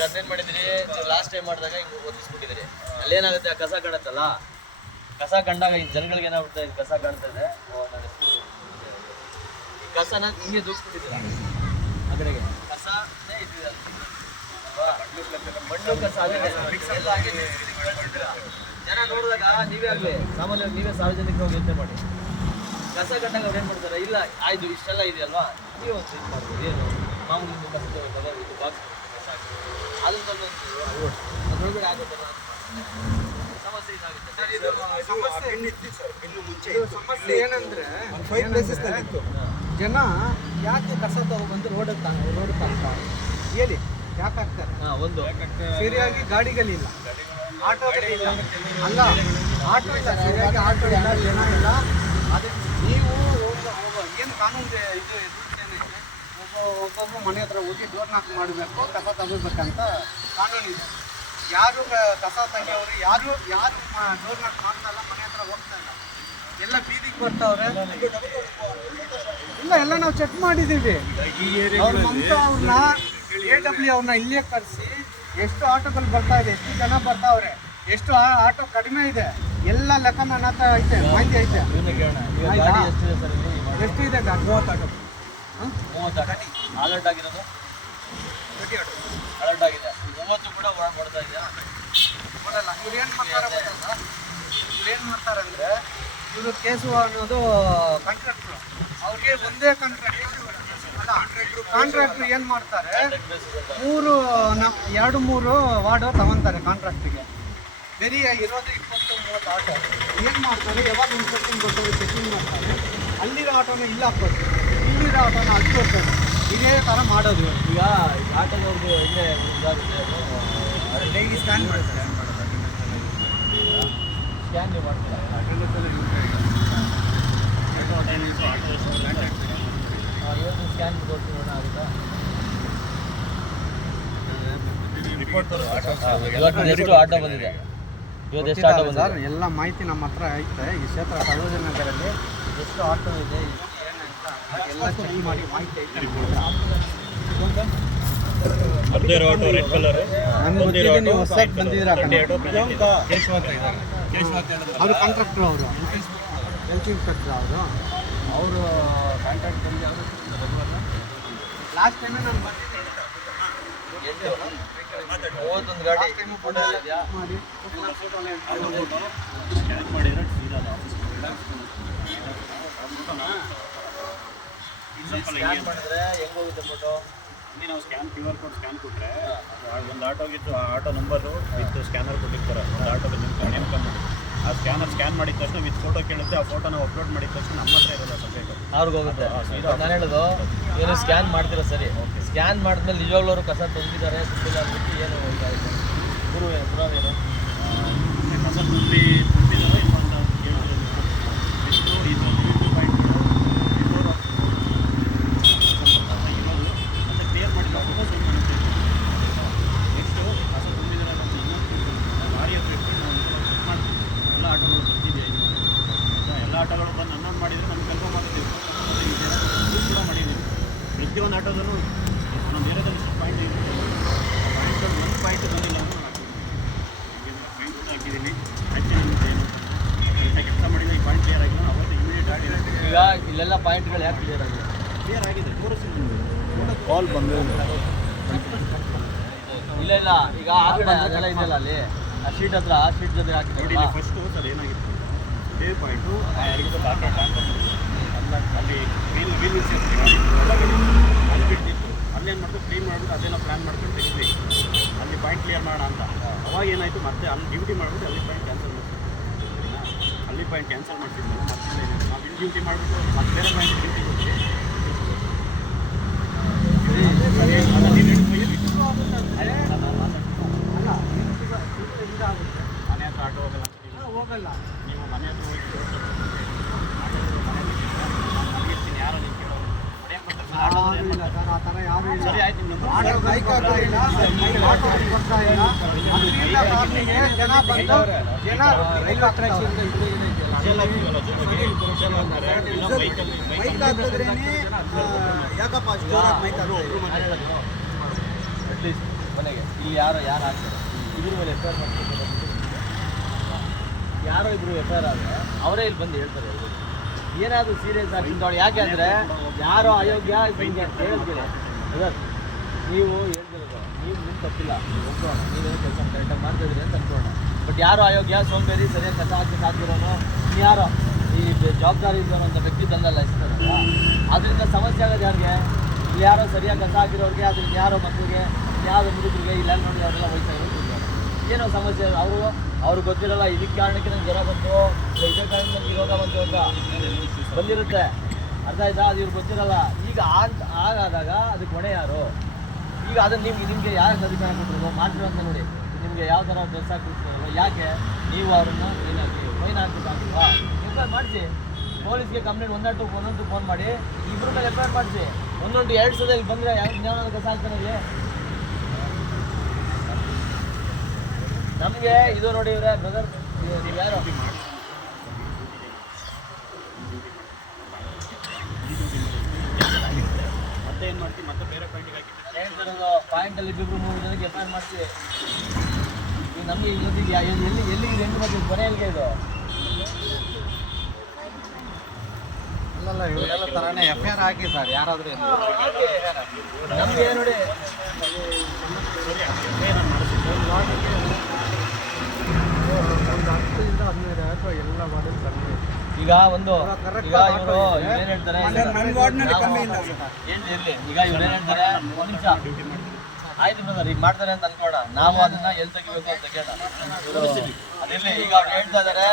ಈಗ ಮಾಡಿದ್ರಿ? ಮಾಡಿದಿರಿ ಲಾಸ್ಟ್ ಟೈಮ್ ಮಾಡಿದಾಗ ಹಿಂಗ್ ಒದಿಸ್ಬಿಟ್ಟಿದ್ರಿ ಅಲ್ಲೇನಾಗುತ್ತೆ? ಆ ಕಸ ಕಾಣುತ್ತಲ್ಲ? ಕಸ ಕಂಡಾಗ ಈ ಜನಗಳಿಗೆ ಏನಾಗುತ್ತೆ ಇದು. ಕಸ ಕಾಣ್ತದೆ ಈ ಕಸನ ಹಿಂಗೆ ದೂಸ್ಬಿಟ್ಟಿದ್ದೀರ ಆ ಕಡೆಗೆ. ಕಸನೇ ಇದ್ದಿದೆ? ಮಣ್ಣು ಕಸ ಅದೇ. ಜನ ನೋಡಿದಾಗ ನೀವೇ ಆಗಲಿ. ಸಾಮಾನ್ಯವಾಗಿ ನೀವೇ ಸಾರ್ವಜನಿಕವಾಗಿ ಯೋಚನೆ ಮಾಡಿ. ಕಸ ಕಂಡಾಗ ಅವ್ರು ಏನು ಮಾಡ್ತಾರೆ? ಇಲ್ಲ, ಆಯ್ತು, ಇಷ್ಟೆಲ್ಲ ಇದೆಯಲ್ವಾ? ನೀವು ಒಂದು ಏನು? ಮಾಮೂಲಿ ಕಸ ತಗೊಳ್ತಾರೆ ಇದು ಬಾಕ್ಸ್ ಕಸ ಹಾಕಿ. ಅದನ್ನ ತಂದು ಒಂದು ಅಳವಡಿಸಿ. ಅದ್ರೊಳಗಡೆ ಆಗುತ್ತಲ್ಲ ಸಮಸ್ಯೆ ಇದಾಗುತ್ತೆ ಸಮಸ್ಯೆ ಏನಂದ್ರೆ ಜನ ಯಾಕೆ ಕಸ ತಗೊಬಂದು ರೋಡ್ ರೋಡ್ ಹಾಕ್ತಾರೆ ಹೇಳಿ ಯಾಕೆ ಹಾಕ್ತಾರೆ ಒಂದು ಸರಿಯಾಗಿ ಗಾಡಿಗಳಿಲ್ಲ ಆಟೋಗಳಿಲ್ಲ ಅಲ್ಲ ಆಟೋ ಇಲ್ಲ, ಸರಿಯಾಗಿ ಆಟೋ ಇಲ್ಲ, ಜನ ಇಲ್ಲ ಅದಕ್ಕೆ ನೀವು ಏನು ಕಾನೂನು ಇದು ಒಬ್ಬ ಒಬ್ಬೊಬ್ಬರು ಮನೆ ಹತ್ರ ಹೋಗಿ ಡೋರ್ ನಾಕ್ ಮಾಡಬೇಕು ಕಸ ತಗೋಬೇಕಂತ ಕಾನೂನು ಇದೆ. ಯಾರು ಕಸ ತೆಗಿಯೋರು ಯಾರು ಯಾರು ಡೋರ್ ನಾಕ್ ಮಾಡ್ತಾ ಇಲ್ಲ ಮನೆ ಹತ್ರ ಹೋಗ್ತಾ ಇಲ್ಲ. ಎಲ್ಲ ಬೀದಿಗೆ ಬರ್ತಾವ್ರೆ. ಇಲ್ಲ ಎಲ್ಲ ನಾವು ಚೆಕ್ ಮಾಡಿದ್ದೀವಿ. ಅವ್ರ ಮಮತಾ ಅವ್ರನ್ನ ಎ ಡಬ್ಲ್ಯೂ ಅವ್ರನ್ನ ಇಲ್ಲೇ ಕರೆಸಿ ಎಷ್ಟು ಆಟೋಗಳು ಬರ್ತಾ ಇದೆ ಎಷ್ಟು ಜನ ಬರ್ತಾವ್ರೆ ಎಷ್ಟು ಆಟೋ ಕಡಿಮೆ ಇದೆ ಎಲ್ಲ ಲೆಕ್ಕ ನನ್ನ ಹತ್ರ ಐತೆ ಮಾಹಿತಿ ಐತೆ. ಎಷ್ಟು ಇದೆ ಮೂವತ್ತು ಮೂವತ್ತು ಅಲರ್ಟ್ ಆಗಿರೋದು? ಅಲರ್ಟ್ ಆಗಿದೆ. ಮೂವತ್ತು ಕೂಡ ಒಳ- ಹೊಡ್ತಾ ಇದೆಯಾ? ಕೊಡಲ್ಲ ಇವ್ರು ಏನು ಮಾಡ್ತಾರೆ ಗೊತ್ತಲ್ಲ ಇವ್ರು ಏನು ಮಾಡ್ತಾರೆ ಅಂದರೆ, ಇವರು ಕೇಸು ಅನ್ನೋದು ಕಾಂಟ್ರಾಕ್ಟ್ರು ಅವ್ರಿಗೆ ಒಂದೇ ಕಾಂಟ್ರಾಕ್ಟ್ ಕಾಂಟ್ರಾಕ್ಟ್ರು ಏನು ಮಾಡ್ತಾರೆ? ಮೂರು ಎರಡು ಮೂರು ವಾರ್ಡು ತಗೊಂತಾರೆ ಕಾಂಟ್ರಾಕ್ಟಿಗೆ ಬೇರೆ ಇರೋದು ಇಪ್ಪತ್ತು ಮೂವತ್ತು ಆಟೋ. ಏನು ಮಾಡ್ತಾರೆ? ಯಾವಾಗ ಇನ್ಸ್ಪೆಕ್ಷನ್ ಬರ್ತಾರೆ ಚೆಕಿಂಗ್ ಮಾಡ್ತಾರೆ? ಅಲ್ಲಿರೋ ಆಟೋನ ಇಲ್ಲ ಹಾಕ್ಬೋದು. ಆಟೋನ ಇದೇ ಥರ ಮಾಡೋದು. ಈಗ ಇದಾಗುತ್ತೆ. ಡೈಲಿ ಸ್ಕ್ಯಾನ್ ಮಾಡ್ತಾರೆ. ಸ್ಕ್ಯಾನ್ ನೀವು ಮಾಡ್ತೀರಾ? ಇವತ್ತು ಸ್ಕ್ಯಾನ್ ತೋರಿಸಿ ನೋಡೋಣ ಆಗುತ್ತಾ? ಇವತ್ತು ಎಷ್ಟು ಆಟೋ ಬಂದಿದೆ. ಇವತ್ತು ಎಷ್ಟು ಆಟೋ ಸರ್ ಬಂದಿದೆ? ಎಲ್ಲ ಮಾಹಿತಿ ನಮ್ಮ ಹತ್ರ ಐತೆ. ಈ ಕ್ಷೇತ್ರ ಸರ್ವಜನಗರಲ್ಲಿ ಎಷ್ಟು ಆಟೋ ಇದೆ ಅವರು ಕಾಂಟ್ರಾಕ್ಟರ್ ಅವರು. ಹೆಲ್ತ್ ಇನ್ಸ್ಪೆಕ್ಟರ್ ಅವರು. ಅವರು ಕಾಂಟ್ರಾಕ್ಟ್ ಬಂದು ಲಾಸ್ಟ್ ಟೈಮೇ ನಾನು ಬಂದಿದ್ದೆ. ಮೂವತ್ತೊಂದು ಗಾಡಿ ಫೋಟೋ ಇದೆಯಾ? ಮಾಡಿ. ಸ್ಕ್ಯಾನ್ ಮಾಡಿದ್ರೆ ಹೆಂಗ್ ಹೋಗುತ್ತೆ ಫೋಟೋ ಇಲ್ಲಿ ನಾವು scan Q R code scan ಕೊಟ್ಟರೆ ಒಂದು ಆಟೋಗಿತ್ತು ಆ ಆಟೋ ನಂಬರು ವಿತ್ ಸ್ಕ್ಯಾನರ್ ಕೊಟ್ಟಿರ್ತಾರೆ. ಒಂದು ಆಟೋಗೆ ನೇಮಕ ನೇಮಕ ಮಾಡಿ. ಆ ಸ್ಕ್ಯಾನರ್ ಸ್ಕ್ಯಾನ್ ಮಾಡಿದ ತಕ್ಷಣ ವಿತ್ ಫೋಟೋ ಕೇಳುತ್ತೆ ಆ ಫೋಟೋ ನಾವು ಅಪ್ಲೋಡ್ ಮಾಡಿದ ತಕ್ಷಣ ನಮ್ಮ ಹತ್ರ ಇರೋಲ್ಲ ಸಬ್ಜೆಕ್ಟ್ ಅವ್ರಿಗೆ ಹೋಗುತ್ತೆ. ನಾನು ಹೇಳೋದು ಏನು ಸ್ಕ್ಯಾನ್ ಮಾಡ್ತೀರಾ ಸರಿ? ಸ್ಕ್ಯಾನ್ ಮಾಡಿದ್ಮೇಲೆ ನಿಜವಾಗ್ಲೂ ಅವರು ಕಸ ತಂದಿದ್ದಾರೆ ಸುತ್ತಿಲ್ಲ ಅಂದ್ಬಿಟ್ಟು ಏನು ಗುರು ಪುರಾವೆ ಏನು? ಪುರಾವೆ ಕಸ ತುಂಬಿ ಇನ್ನೊಂದು ಕೇಳಿದ್ರೆ ಎಷ್ಟು ಇದು ಪಾಯಿಂಟ್ ಬಿಫೋರ್ ಮತ್ತೆ ಕ್ಲಿಯರ್ ಮಾಡಿ ಅಪೋಸ್ ಒಂದು ನೆಕ್ಸ್ಟು ಕಸ ತುಂಬಿದಾರೆ ಅಂತ ಇನ್ನೊಂದು ಲಾರಿ ಹತ್ರ ಇಟ್ಕೊಂಡು ನಾವು ಚೆಕ್ ಮಾಡ್ತೀವಿ ಎಲ್ಲ ಆಟೋಗಳು ಬರ್ತಿದೆಯಾ ಇದು ಆಯ್ತಾ? ಎಲ್ಲ ಆಟೋಗಳು ಬಂದು ಅನ್ನೋದು ಮಾಡಿದರೆ ನಮ್ಗೆ ಕನ್ಫರ್ಮ್ ಮಾತ್ರ ಇದು ಕೂಡ ಮಾಡಿದ್ದೀವಿ ಪ್ರತಿಯೊಂದು ಆಟೋದಲ್ಲೂ ನಮ್ಮ ಏರಿಯಾದಲ್ಲಿ ಪಾಯಿಂಟ್ ಇರುತ್ತೆ ಪಾಯಿಂಟ್ ಒಂದು ಪಾಯಿಂಟ್ ಬಂದಿಲ್ಲ ಅಂತ ಹಾಕಿದ್ದೀವಿ ಹಾಕಿದ್ದೀನಿ. ಆಯ್ತು? ಏನು ಕೆಲಸ ಮಾಡಿದ್ರೆ ಈ ಪಾಯಿಂಟ್ ಕ್ಲಿಯರ್ ಆಗಿಲ್ಲ ಅವತ್ತು ಇಮಿಡಿಯೇಟ್ ಈಗ ಇಲ್ಲೆಲ್ಲ ಪಾಯಿಂಟ್ಗಳು ಯಾಕೆ ಕ್ಲಿಯರ್ ಆಗಿದೆ. ಕ್ಲಿಯರ್ ಆಗಿದೆ ತೋರಿಸ್ತೀನಿ ಕಾಲ್ ಬಂದು ಇಲ್ಲ ಇಲ್ಲ. ಈಗ ಆ ಕಡೆ ಅದೆಲ್ಲ ಇದೆಯಲ್ಲ ಅಲ್ಲಿ? ಆ ಶೀಟ್ ಹತ್ರ ಆ ಶೀಟ್ ಜೊತೆ ನೋಡಿ ಹಾಕಿದ್ರಲ್ಲ ಫಸ್ಟು ಏನಾಗಿತ್ತು? ಇದೇ ಪಾಯಿಂಟು ಅಲ್ಲಿ ವೀಲ್ ವೀಲ್ ಅಲ್ಲಿ ಏನು ಮಾಡ್ತು ಕ್ಲೀನ್ ಮಾಡಿಬಿಟ್ಟು ಅದೇನೋ ಪ್ಲ್ಯಾನ್ ಮಾಡ್ಕೊಂಡು ತೆಗಿದ್ವಿ. ಅಲ್ಲಿ ಪಾಯಿಂಟ್ ಕ್ಲಿಯರ್ ಮಾಡೋಣ ಅಂತ. ಅವಾಗ ಏನಾಯಿತು? ಮತ್ತೆ ಅಲ್ಲಿ ಡ್ಯೂಟಿ ಮಾಡಿಬಿಟ್ಟು ಅಲ್ಲಿ ಪಾಯಿಂಟ್ ಕ್ಯಾನ್ಸಲ್ ಸರಿನಾ ಅಲ್ಲಿ ಪಾಯಿಂಟ್ ಕ್ಯಾನ್ಸಲ್ ಮಾಡ್ತಿದ್ವಿ ಮತ್ತೆ ನಾವು ಇಲ್ಲಿ ಡ್ಯೂಟಿ ಮಾಡಿಬಿಟ್ಟು ಮತ್ತೆ ಬೇರೆ ಪಾಯಿಂಟ್ ಡ್ಯೂಟಿ ಹೋಗಿ ಅಲ್ಲ ಇದಾಗುತ್ತೆ ಮನೆ ಹತ್ರ ಆಟೋ ಹೋಗಲ್ಲ ಅಂತ ನೀವು ಹೋಗಲ್ಲ ನೀವು ಮನೆ ಹತ್ರ ಹೋಗಿ ಮನೆಗಿರ್ತೀನಿ ಯಾರೋ ನೀವು ಕೇಳೋರು ಹೊಡೆಯಕ್ಕೆ ಬರ್ತಾರೆ ಆಟೋ ಯಾರು ಇಲ್ಲ ಸರ್ ಆ ಥರ ಯಾರು ಇಲ್ಲ ಸರಿ ಆಯ್ತು ನಿಮ್ಮ ಆಟೋ ಬೈಕ್ ಬರ್ತಾ ಇಲ್ಲ ಆಟೋ ಬರ್ತಾ ಇಲ್ಲ. ಅದರಿಂದ ಕಾರಣಕ್ಕೆ ಜನ ಬಂದು ಜನ ಯಾಕಪ್ಪ ಅಟ್ಲೀಸ್ಟ್ ಮನೆಗೆ. ಇಲ್ಲಿ ಯಾರೋ ಯಾರು ಆಗ್ತಾರೆ ಇದ್ರ ಮೇಲೆ ಎಫ್ ಐ ಆರ್ ಮಾಡ್ತಾರೆ ಯಾರೋ ಇಬ್ರು ಎಫ್ ಐ ಆರ್ ಆದ್ರೆ ಅವರೇ ಇಲ್ಲಿ ಬಂದು ಹೇಳ್ತಾರೆ. ಏನಾದ್ರು ಸೀರಿಯಸ್ ಆಗಿ ನೋಡಿ ಯಾಕೆ ಅಂದರೆ ಯಾರೋ ಅಯೋಗ್ಯ ಅಂತ ನೀವು ಹೇಳ್ತಿರೋದು, ನೀವು ನಿಮ್ಮ ತಪ್ಪಿಲ್ಲ. ಒಪ್ಪೋಣ ನೀವೇನೋ ಕೆಲಸ ಕರೆಕ್ಟಾಗಿ ಮಾಡ್ತಾ ಇದ್ರಿ ಅಂತ ಅನ್ಕೋಣ ಬಟ್ ಯಾರೋ ಅಯೋಗ್ಯ ಸೋಂಬೇರಿ ಸರಿಯಾಗಿ ಕಸ ಹಾಕಿ ಹಾಕಿರೋನು ಯಾರೋ ಈ ಜವಾಬ್ದಾರಿ ಇದ್ದವನು ವ್ಯಕ್ತಿ ತಂದಲ್ಲ ಇರ್ತಾರಲ್ಲ ಅದರಿಂದ ಸಮಸ್ಯೆ ಆಗೋದು ಯಾರಿಗೆ? ಇಲ್ಲಿ ಯಾರೋ ಸರಿಯಾಗಿ ಕಸ ಹಾಕಿರೋರಿಗೆ ಅದರಿಂದ ಯಾರೋ ಮಕ್ಕಳಿಗೆ ಯಾರೋ ಮುದುಕರಿಗೆ, ಇಲ್ಲ ನೋಡಿ ಅವರೆಲ್ಲ ವಯಸ್ಸಾಗಿರೋ ಏನೋ ಸಮಸ್ಯೆ, ಅವರು ಅವ್ರಿಗೆ ಗೊತ್ತಿರಲ್ಲ, ಇದಕ್ಕೆ ಕಾರಣಕ್ಕೆ ನಂಗೆ ಜ್ವರ ಬಂತು ಇದೇ ಕಾರಣಕ್ಕೆ ನನಗೆ ಬಂತು ಅಂತ ಬಂದಿರುತ್ತೆ. ಅರ್ಥ ಆಯ್ತಾ? ಅದು ಇವ್ರಿಗೆ ಗೊತ್ತಿರಲ್ಲ. ಈಗ ಆಗ, ಆಗಾದಾಗ ಅದಕ್ಕೆ ಹೊಣೆ ಯಾರು? ಈಗ ಅದನ್ನ ನಿಮ್ಗೆ, ನಿಮಗೆ ಯಾರು ಅಧಿಕಾರ ಕೊಟ್ಟಿರೋ ಮಾಡ್ತೀರೋ ಅಂತ ನೋಡಿ. ನಿಮಗೆ ಯಾವ ಥರ ಡ್ರೆಸ್ ಹಾಕಿರ್ತಾರಲ್ಲ ಯಾಕೆ? ನೀವು ಅವ್ರನ್ನ ಏನಾಗಿ ಫೈನ್ ಹಾಕ್ಬೇಕಾಗಿಲ್ವಾ ಎಫ್ ಮಾಡಿಸಿ. ಪೊಲೀಸ್ಗೆ ಕಂಪ್ಲೇಂಟ್ ಒಂದೆರಡು ಒಂದೊಂದು ಫೋನ್ ಮಾಡಿ. ಇಬ್ಬರ ಮೇಲೆ ಎಫ್ ಐ ಆರ್ ಮಾಡಿಸಿ. ಒಂದೊಂದು ಎರಡು ಸಲ ಇಲ್ಲಿ ಬಂದರೆ ಯಾವ ಜ್ಞಾನ ಕಸ ಹಾಕ್ತಾನೆ ಇಲ್ಲಿ ನಮಗೆ? ಇದು ನೋಡಿ ಇವ್ರೆ ಬ್ರದರ್ ನೀವು ಯಾರು? ಮತ್ತೆ ಏನು ಮಾಡ್ತೀವಿ ಮತ್ತೆ ಬೇರೆ ಪಾಯಿಂಟಿಗೆ ಹಾಕಿ. ಪಾಯಿಂಟಲ್ಲಿ ಮೂರು ಜನಕ್ಕೆ ಎಫ್ ಮಾಡ್ತೀವಿ ಈಗ ನಮಗೆ ಇವತ್ತಿಗೆ ಎಲ್ಲಿ ಎಲ್ಲಿ ಎಲ್ಲಿಗೆ ಹೆಂಗೆ ಇದು? ಅಲ್ಲಲ್ಲ ಇವರೆಲ್ಲ ಥರನೇ ಎಫ್ ಐ ಆರ್ ಹಾಕಿ ಸರ್ ಯಾರಾದರೂ ನಮಗೆ ನೋಡಿ? ಹತ್ತರಿಂದ ಹದಿನೈದು ಅಥವಾ ಎಲ್ಲ ವಾರ್ಡಲ್ಲಿ ಕಮ್ಮಿ ಈಗ ಒಂದು ಈಗ ಇವರು ಏನ್ ಹೇಳ್ತಾರೆ? ಇರ್ಲಿ ಈಗ ಇವ್ರು ಏನ್ ಹೇಳ್ತಾರೆ? ಒಂದ್ ನಿಮಿಷ. ಆಯ್ತು ಬ್ರದರ್ ಈಗ ಮಾಡ್ತಾರೆ ಅಂತ ಅನ್ಕೋಣ. ನಾವು ಅದನ್ನ ಎಲ್ ತೆಗಿಬೇಕು ಅಂತ ಕೇಳೋಣ. ಅದಿರ್ಲಿ ಈಗ ಅವ್ರು ಹೇಳ್ತಾ ಇದಾರೆ